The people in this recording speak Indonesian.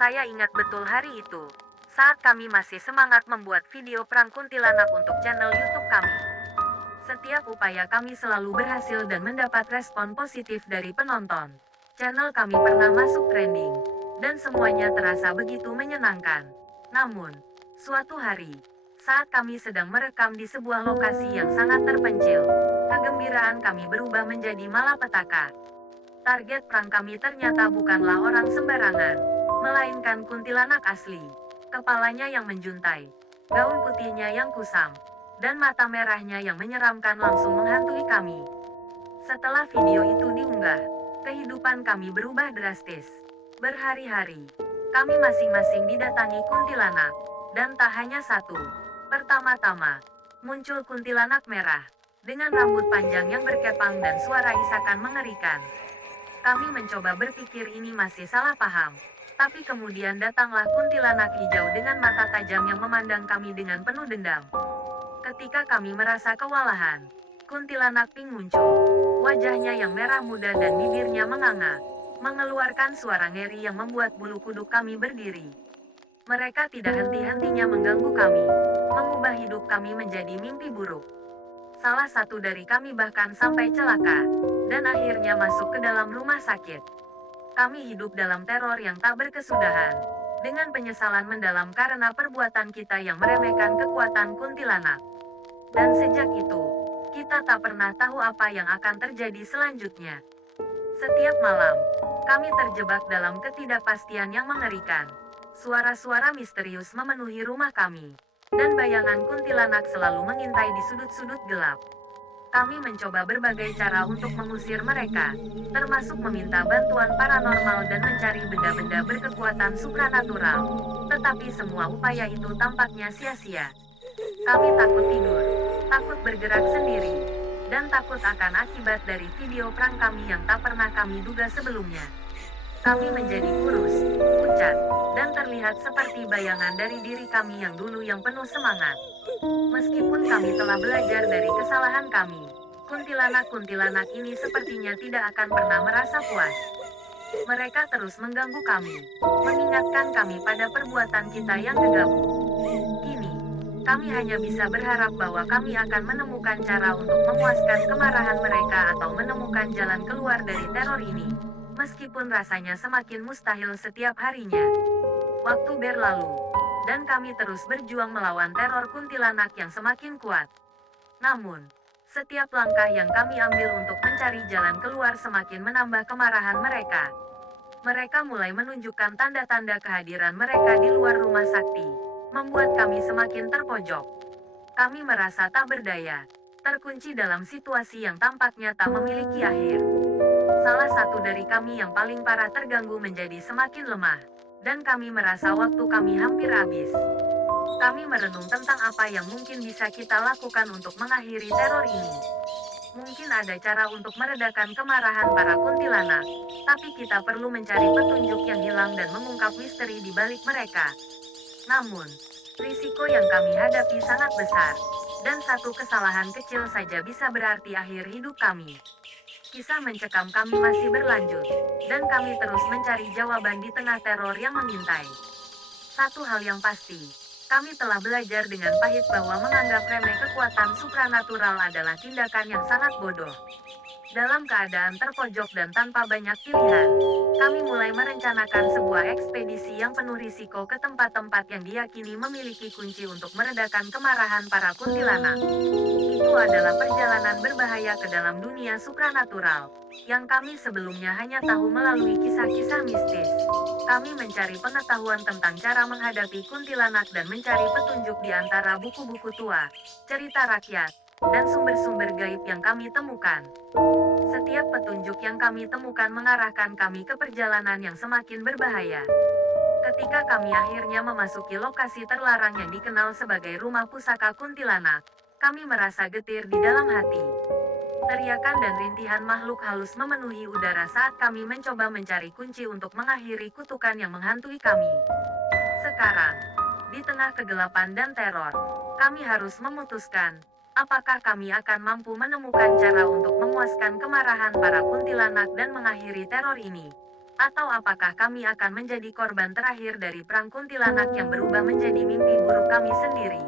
Saya ingat betul hari itu, saat kami masih semangat membuat video perang kuntilanak untuk channel YouTube kami. Setiap upaya kami selalu berhasil dan mendapat respon positif dari penonton. Channel kami pernah masuk trending, dan semuanya terasa begitu menyenangkan. Namun, suatu hari, saat kami sedang merekam di sebuah lokasi yang sangat terpencil, kegembiraan kami berubah menjadi malapetaka. Target perang kami ternyata bukanlah orang sembarangan, melainkan kuntilanak asli. Kepalanya yang menjuntai, gaun putihnya yang kusam, dan mata merahnya yang menyeramkan langsung menghantui kami. Setelah video itu diunggah, kehidupan kami berubah drastis. Berhari-hari, kami masing-masing didatangi kuntilanak, dan tak hanya satu. Pertama-tama, muncul kuntilanak merah, dengan rambut panjang yang berkepang dan suara isakan mengerikan. Kami mencoba berpikir ini masih salah paham. Tapi kemudian datanglah kuntilanak hijau dengan mata tajam yang memandang kami dengan penuh dendam. Ketika kami merasa kewalahan, kuntilanak pink muncul. Wajahnya yang merah muda dan bibirnya menganga, mengeluarkan suara ngeri yang membuat bulu kuduk kami berdiri. Mereka tidak henti-hentinya mengganggu kami, mengubah hidup kami menjadi mimpi buruk. Salah satu dari kami bahkan sampai celaka, dan akhirnya masuk ke dalam rumah sakit. Kami hidup dalam teror yang tak berkesudahan, dengan penyesalan mendalam karena perbuatan kita yang meremehkan kekuatan kuntilanak. Dan sejak itu, kita tak pernah tahu apa yang akan terjadi selanjutnya. Setiap malam, kami terjebak dalam ketidakpastian yang mengerikan. Suara-suara misterius memenuhi rumah kami, dan bayangan kuntilanak selalu mengintai di sudut-sudut gelap. Kami mencoba berbagai cara untuk mengusir mereka, termasuk meminta bantuan paranormal dan mencari benda-benda berkekuatan supranatural. Tetapi semua upaya itu tampaknya sia-sia. Kami takut tidur, takut bergerak sendiri, dan takut akan akibat dari video perang kami yang tak pernah kami duga sebelumnya. Kami menjadi kurus, pucat, dan terlihat seperti bayangan dari diri kami yang dulu yang penuh semangat. Meskipun kami telah belajar dari kesalahan kami, kuntilanak-kuntilanak ini sepertinya tidak akan pernah merasa puas. Mereka terus mengganggu kami, mengingatkan kami pada perbuatan kita yang gegabah. Kini, kami hanya bisa berharap bahwa kami akan menemukan cara untuk memuaskan kemarahan mereka atau menemukan jalan keluar dari teror ini. Meskipun rasanya semakin mustahil setiap harinya. Waktu berlalu, dan kami terus berjuang melawan teror kuntilanak yang semakin kuat. Namun, setiap langkah yang kami ambil untuk mencari jalan keluar semakin menambah kemarahan mereka. Mereka mulai menunjukkan tanda-tanda kehadiran mereka di luar rumah sakti, membuat kami semakin terpojok. Kami merasa tak berdaya, terkunci dalam situasi yang tampaknya tak memiliki akhir. Salah satu dari kami yang paling parah terganggu menjadi semakin lemah, dan kami merasa waktu kami hampir habis. Kami merenung tentang apa yang mungkin bisa kita lakukan untuk mengakhiri teror ini. Mungkin ada cara untuk meredakan kemarahan para kuntilanak, tapi kita perlu mencari petunjuk yang hilang dan mengungkap misteri di balik mereka. Namun, risiko yang kami hadapi sangat besar, dan satu kesalahan kecil saja bisa berarti akhir hidup kami. Kisah mencekam kami masih berlanjut, dan kami terus mencari jawaban di tengah teror yang mengintai. Satu hal yang pasti, kami telah belajar dengan pahit bahwa menganggap remeh kekuatan supranatural adalah tindakan yang sangat bodoh. Dalam keadaan terpojok dan tanpa banyak pilihan, kami mulai merencanakan sebuah ekspedisi yang penuh risiko ke tempat-tempat yang diyakini memiliki kunci untuk meredakan kemarahan para kuntilanak. Itu adalah perjalanan berbahaya ke dalam dunia supranatural, yang kami sebelumnya hanya tahu melalui kisah-kisah mistis. Kami mencari pengetahuan tentang cara menghadapi kuntilanak dan mencari petunjuk di antara buku-buku tua, cerita rakyat, dan sumber-sumber gaib yang kami temukan. Setiap petunjuk yang kami temukan mengarahkan kami ke perjalanan yang semakin berbahaya. Ketika kami akhirnya memasuki lokasi terlarang yang dikenal sebagai Rumah Pusaka Kuntilanak, kami merasa getir di dalam hati. Teriakan dan rintihan makhluk halus memenuhi udara saat kami mencoba mencari kunci untuk mengakhiri kutukan yang menghantui kami. Sekarang, di tengah kegelapan dan teror, kami harus memutuskan, apakah kami akan mampu menemukan cara untuk memuaskan kemarahan para kuntilanak dan mengakhiri teror ini? Atau apakah kami akan menjadi korban terakhir dari perang kuntilanak yang berubah menjadi mimpi buruk kami sendiri?